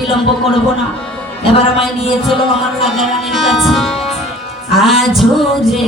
বিলম্ব করব না, এবার আমায় নিয়ে চলো আমার রাজা রানীর কাছে। আজও যে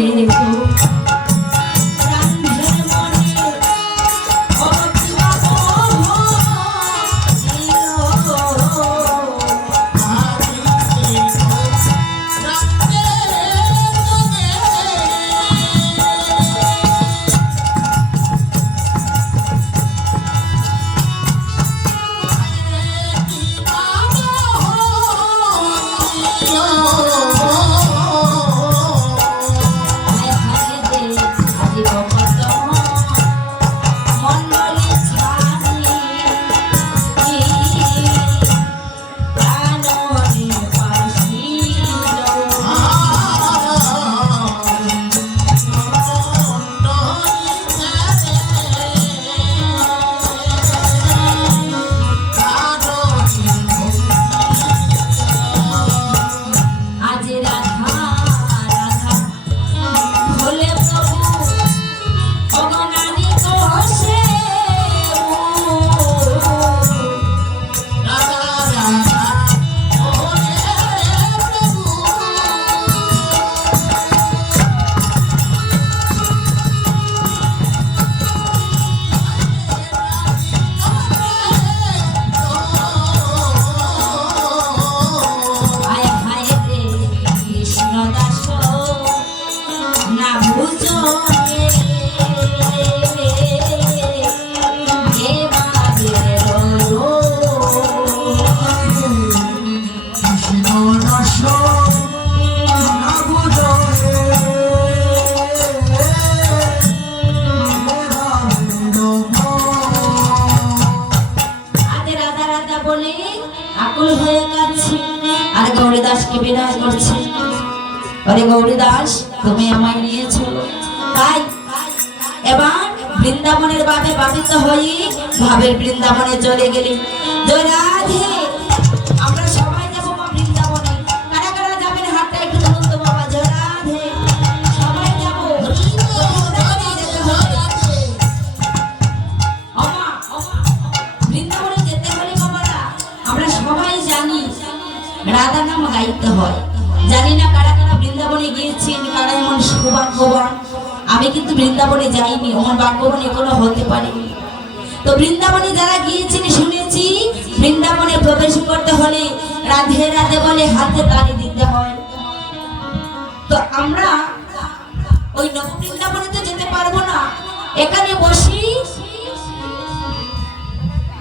গৌরীদাসকে বিদায় করছে। আরে গৌরীদাস, তুমি আমায় নিয়েছো, তাই এবার বৃন্দাবনের ভাবে বাধিত হই ভাবের বৃন্দাবনে চলে গেলি। জয় রাধে। আমরা সবাই যাবো মা বৃন্দাবনে। কারা কারা যাবেন হাতটা একটু তুলুন তো বাবা। জয় রাধে। সবাই যাবো বৃন্দাবনে যেতে হলে বাবারা আমরা সবাই জানি রাধা নাম গাইতে হয়। জানি না কারা কারা বৃন্দাবনে গিয়েছেন, কারা এমন সৌভাগ্যবান। আমি কিন্তু বৃন্দাবনে যাইনি, আমার ভাগ্যবান এগুলো হতে পারেনি। তো বৃন্দাবনে যারা গিয়েছেন শুনেছি বৃন্দাবনে প্রবেশ করতে হলে রাধে রাধে বলে হাতে তালি দিতে হয়। তো আমরা ওই নব বৃন্দাবনে তো যেতে পারবো না, এখানে বসি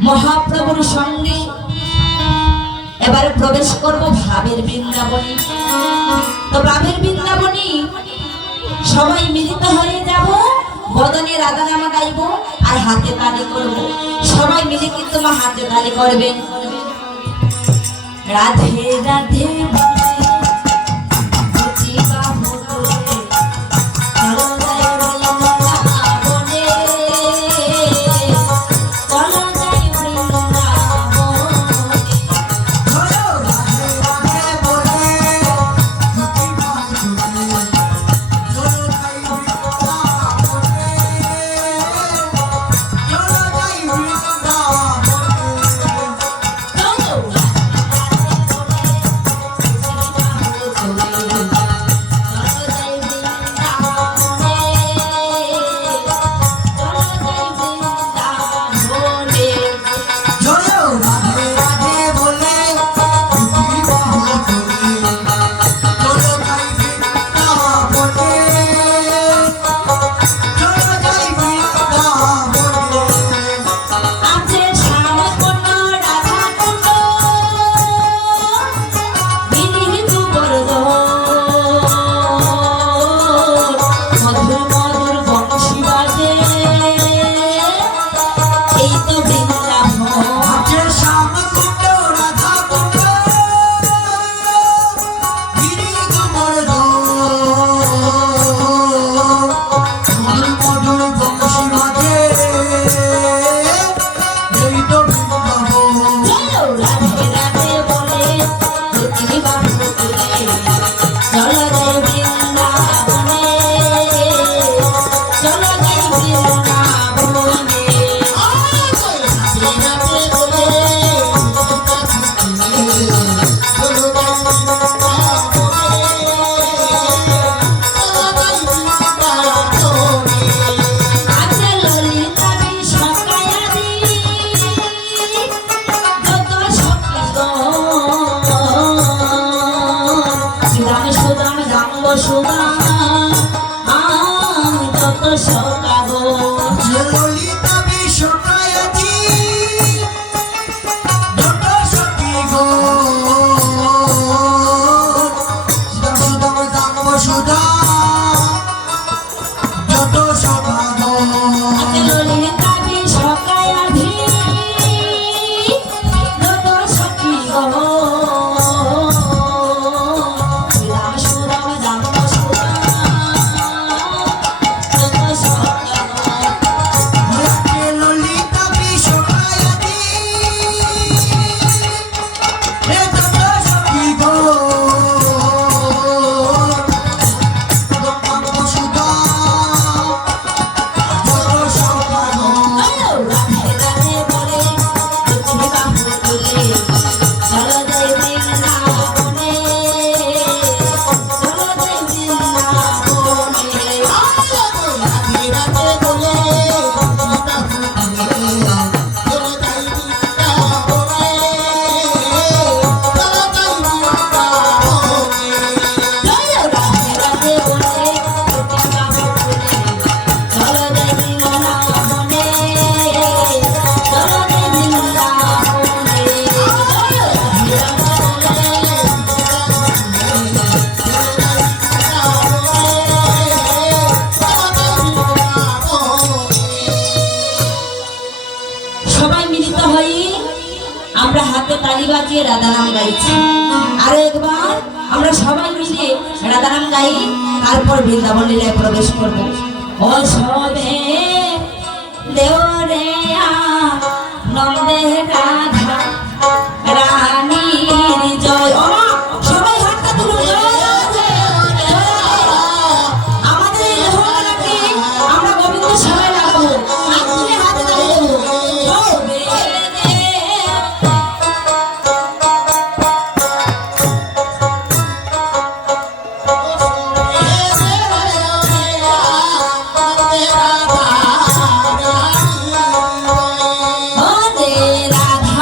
মহাপ্রভুর সঙ্গে এবারে প্রবেশ করব ভাবের বৃন্দাবনে। তো ভাবের বৃন্দাবনে সবাই মিলিত হয়ে যাব, বদনে রাধা নাম গাইব আর হাতে তালি করব। সবাই মিলে কিন্তু মা হাতে তালি করবেন। রাধে রাধে আমরা হাতে তালি বাজিয়ে রাধা নাম গাইছি। আর একবার আমরা সবাই মিলে রাধা নাম গাই, তারপর বৃন্দাবন লীলায় প্রবেশ করব। ও সবে দেওরে নন্দে রাধা রানীর জয়। ও মা, সবাই হাতটা তুলুন। আমাদের এই হোমনাকে আমরা গোবিন্দ সবাই রাখবো, আজকে হাতে তালি দেবো। রাধা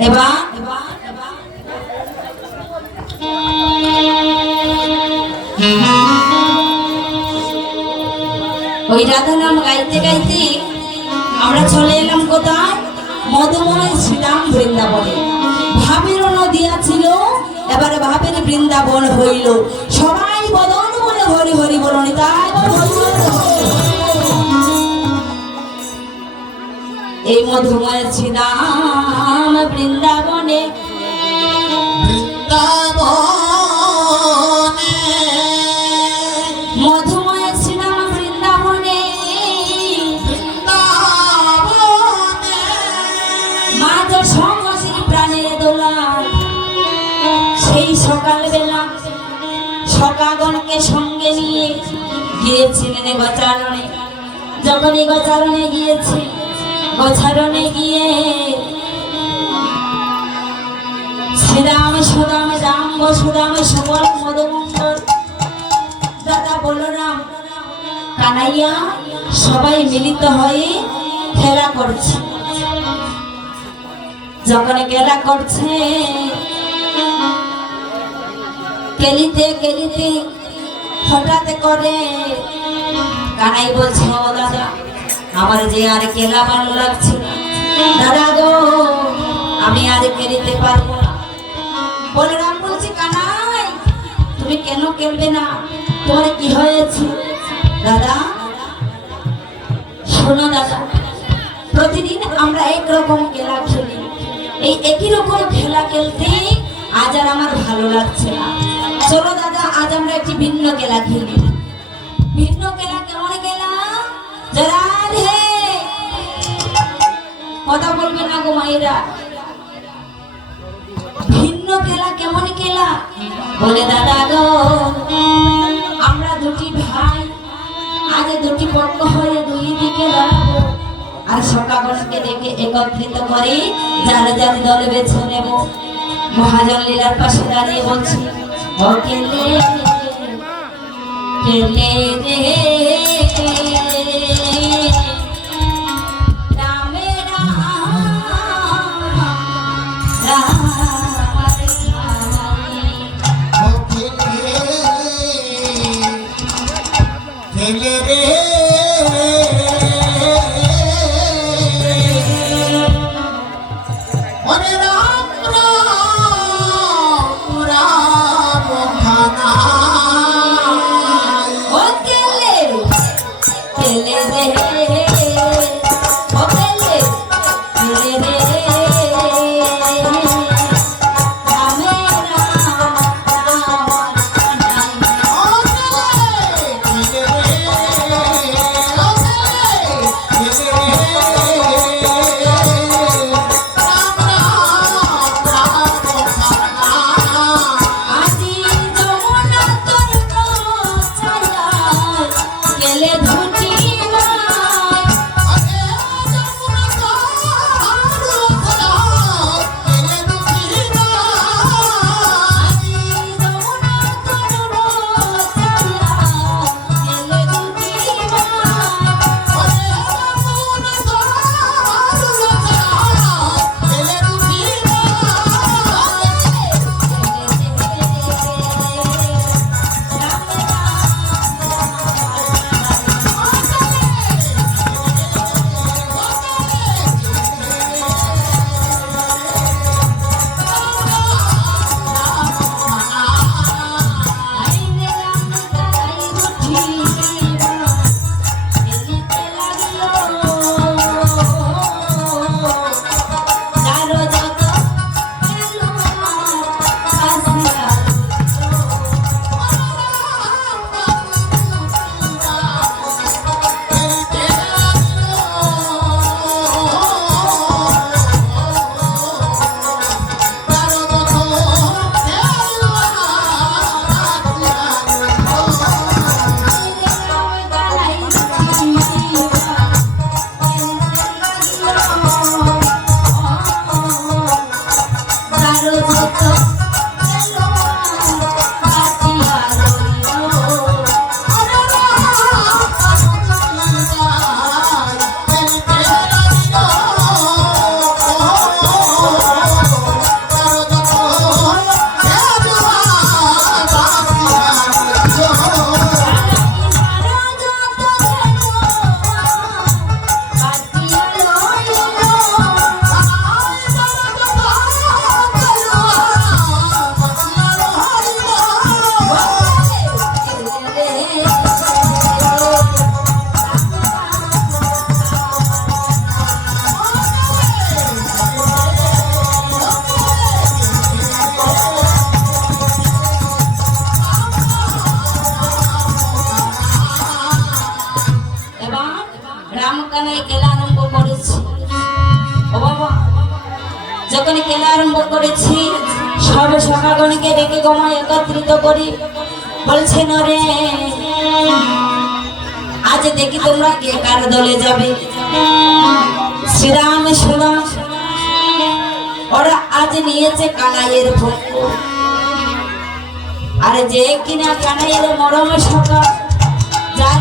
এবার ওই রাধা নাম গাইতে গাইতে আমরা চলে এলাম কোথায়? মধুময় শ্রীরাম বৃন্দাবনে। ভাবেরও নদী ছিল, এবারে ভাবের বৃন্দাবন হইল। সবাই বদন বলে হরি হরি বলুন, তাই এই মধুময় শ্রীরাম বৃন্দাবনে মধুময় শ্রীরাম বৃন্দাবনে মাঝ সংসী প্রাণের দোলা। সেই সকালবেলা সকাগণকে সঙ্গে নিয়ে গিয়েছিলেন গোচারণে। যখন এই গোচারণে গিয়েছে, গোচারণে গিয়ে শ্রীরাম সুদাম রাম বসুদাম সুবল মধুমঙ্গল দাদা বলরাম কানাইয়া সবাই মিলিত হয়ে খেলা করছে। যখন খেলা করছে, খেলিতে খেলিতে হঠাৎ করে কানাই বলছে, ও দাদা আমার যে আর খেলা ভালো লাগছে না, দাদা গো আমি আর খেলিতে পারবো না। বলরাম বলছে, কানাই তুমি কেন খেলবে না, তোমার কি হয়েছে? দাদা শোনো দাদা, প্রতিদিন আমরা একরকম খেলা খেলি, এই একই রকম খেলা খেলতে আজ আর আমার ভালো লাগছে না। চলো দাদা আজ আমরা একটি ভিন্ন খেলা খেলি। ভিন্ন খেলা কেমন খেলা? রাধে কথা বলবে না গো মায়েরা। ভিন্ন খেলা কেমন খেলা? বলে দাদা গো আমরা দুটি ভাই আজ দুটি পক্ষ হয়ে দুই দিকে দাঁড়াবো, আর সকাগণকে দেখে একত্রিত করে যার যার দলে বেছে নেব। মহাজন লীলার পাশে দাঁড়িয়ে বলছি, ও কেলে কেলে রে রামে খেলে রে ওরে রাম রাম রাম খানাই ও কেলে কেলে রে ও কেলে কেলে রে রামে রাম আজি যমুনা তোর ছায়া কেলে ধুটি মায় কানাই খেলা আরম্ভ করেছি। ও বাবা, যখন খেলা আরম্ভ করেছি সব সখাগণকে ডেকে গমায় একত্রিত করি, বলছেন রে আজ দেখি তোমরা কে কার দলে যাবে। শ্রীরাম সুরাম ওরা আজ নিয়েছে কানাইয়ের পক্ষ, আর যে কিনা কানাইয়ের মরম সখা, যার